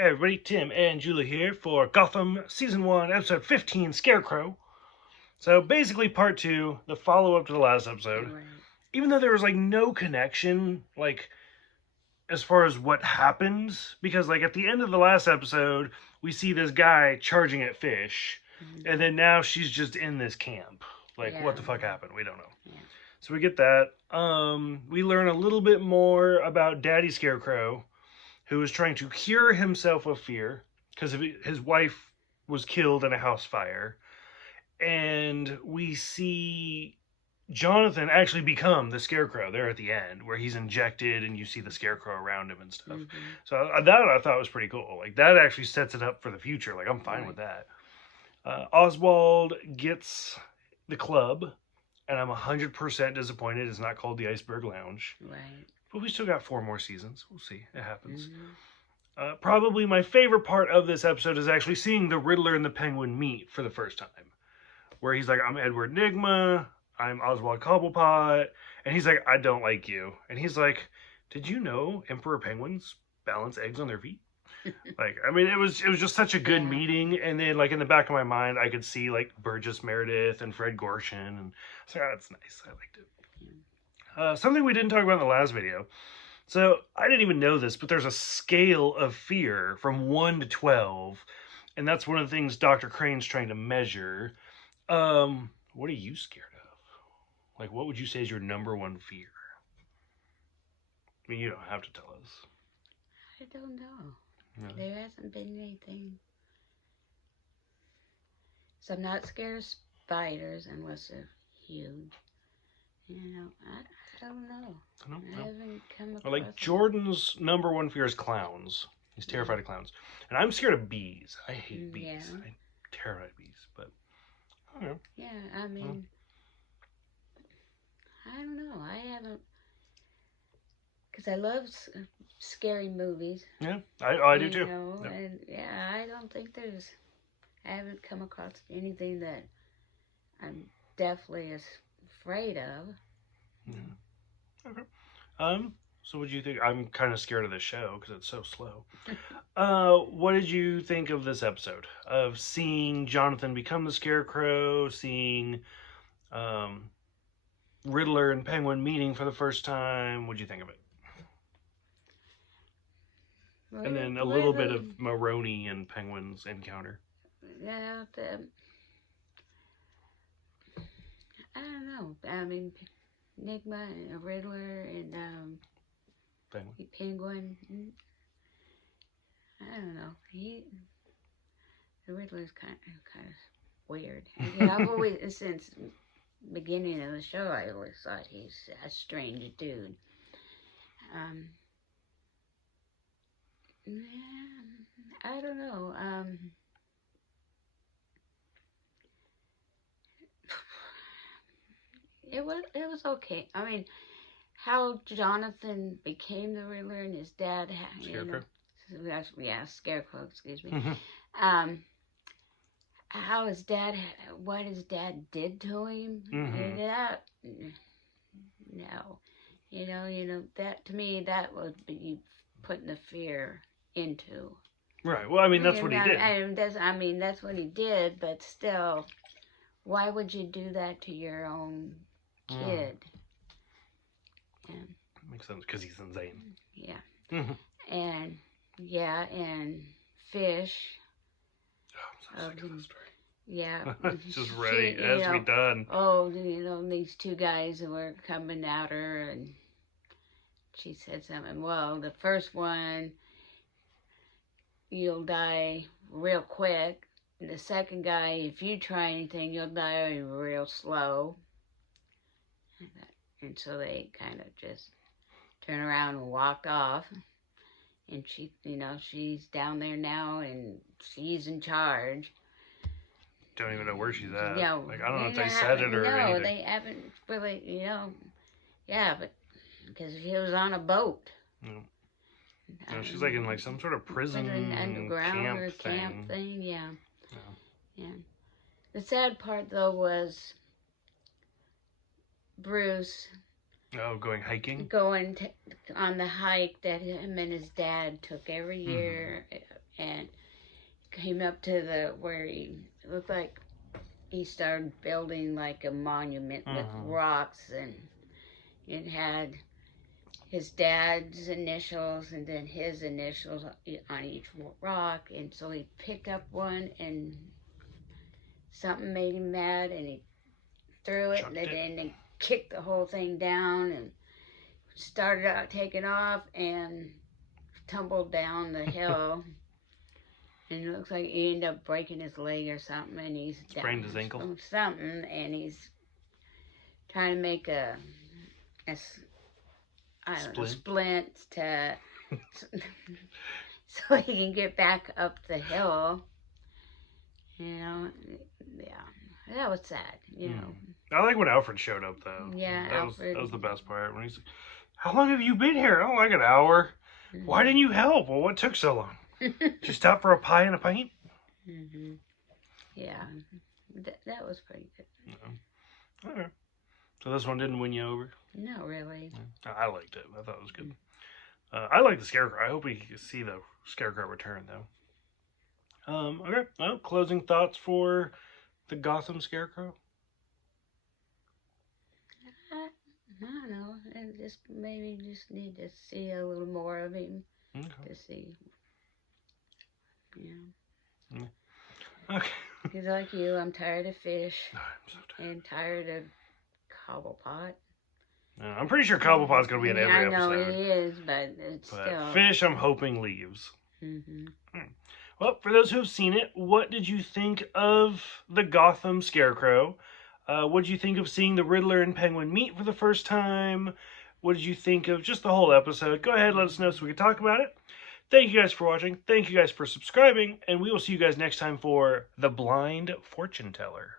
Hey everybody, Tim and Julie here for Gotham Season 1, Episode 15, Scarecrow. So basically part 2, the follow-up to the last episode. Right. Even though there was no connection, as far as what happens, because at the end of the last episode, we see this guy charging at Fish, and then now she's just in this camp. What the fuck happened? We don't know. Yeah. So we get that. We learn a little bit more about Daddy Scarecrow, who is trying to cure himself of fear because his wife was killed in a house fire. And we see Jonathan actually become the Scarecrow there at the end, where he's injected and you see the Scarecrow around him and stuff. So that I thought was pretty cool. That actually sets it up for the future. I'm fine with that. Oswald gets the club, and I'm 100% disappointed it's not called the Iceberg Lounge. Right. But we still got 4 more seasons. We'll see. It happens. Probably my favorite part of this episode is actually seeing the Riddler and the Penguin meet for the first time. Where he's like, I'm Edward Nygma, I'm Oswald Cobblepot, and he's like, I don't like you. And he's like, did you know Emperor Penguins balance eggs on their feet? It was just such a good meeting. And then in the back of my mind, I could see Burgess Meredith and Fred Gorshin, and I was like, oh, that's nice. I liked it. Something we didn't talk about in the last video. So, I didn't even know this, but there's a scale of fear from 1 to 12. And that's one of the things Dr. Crane's trying to measure. What are you scared of? What would you say is your number one fear? I mean, you don't have to tell us. I don't know. Really? There hasn't been anything. So I'm not scared of spiders unless they're huge. I don't know. I haven't come across Jordan's number one fear is clowns. He's terrified of clowns. And I'm scared of bees. I hate bees. Yeah. I'm terrified of bees. But, I don't know. Yeah, I mean, I don't know. I haven't, because I love scary movies. Yeah, I do too. Yep. And I don't think I haven't come across anything that I'm definitely afraid of. Yeah. Okay. So what did you think? I'm kind of scared of this show because it's so slow. What did you think of this episode? Of seeing Jonathan become the Scarecrow, seeing Riddler and Penguin meeting for the first time. What did you think of it? And then a little bit of Maroney and Penguin's encounter. Yeah, I don't know. I mean, Nygma and Riddler and Penguin. I don't know. The Riddler's kind of weird. I've always, since the beginning of the show, I always thought he's a strange dude. I don't know. It was okay. I mean, how Jonathan became the Riddler and his dad, Scarecrow. Scarecrow. Excuse me. How his dad, what his dad did to him. That, no, that to me that would be putting the fear into. Right. Well, I mean that's what he did. That's what he did. But still, why would you do that to your own kid? Makes sense because he's insane. Yeah. And Fish. Oh, I'm so sick of this story. Yeah. It's just ready. It has to be done. Oh, these two guys were coming at her, and she said something. Well, the first one, you'll die real quick. And the second guy, if you try anything, you'll die real slow. And so they kind of just turned around and walked off. And she, she's down there now, and she's in charge. Don't even know where she's at. Yeah, I don't know if they said it or anything. No, they haven't really, Yeah, but because he was on a boat. No, she's in some sort of prison underground camp thing. Yeah. The sad part though was Bruce Oh, going hiking? Going on the hike that him and his dad took every year, and came up to where he looked like he started building like a monument with rocks, and it had his dad's initials and then his initials on each rock, and so he picked up one and something made him mad and he threw it, and then he kicked the whole thing down and started out taking off and tumbled down the hill. And it looks like he ended up breaking his leg or something, and he's sprained his ankle. Something, and he's trying to make a splint to so he can get back up the hill. You know, yeah, that was sad. You know, I like when Alfred showed up though. Yeah, Alfred. That was the best part when he's like, "How long have you been here?" "Oh, like an hour." "Why didn't you help?" "Well, what took so long?" "Did you stop for a pie and a pint?" Yeah, that was pretty good. Yeah. Okay. So this one didn't win you over? Not really. I liked it. I thought it was good. I like the Scarecrow. I hope we see the Scarecrow return, though. Okay. Well, closing thoughts for the Gotham Scarecrow? I don't know. I maybe just need to see a little more of him to see. Yeah. Okay. Because like you, I'm tired of fish. I'm so tired. And tired of Cobblepot. I'm pretty sure Cobblepot's going to be in every episode. I know he is, but still. Fish, I'm hoping, leaves. Well, for those who have seen it, what did you think of the Gotham Scarecrow? What did you think of seeing the Riddler and Penguin meet for the first time? What did you think of just the whole episode? Go ahead, let us know so we can talk about it. Thank you guys for watching. Thank you guys for subscribing. And we will see you guys next time for The Blind Fortune Teller.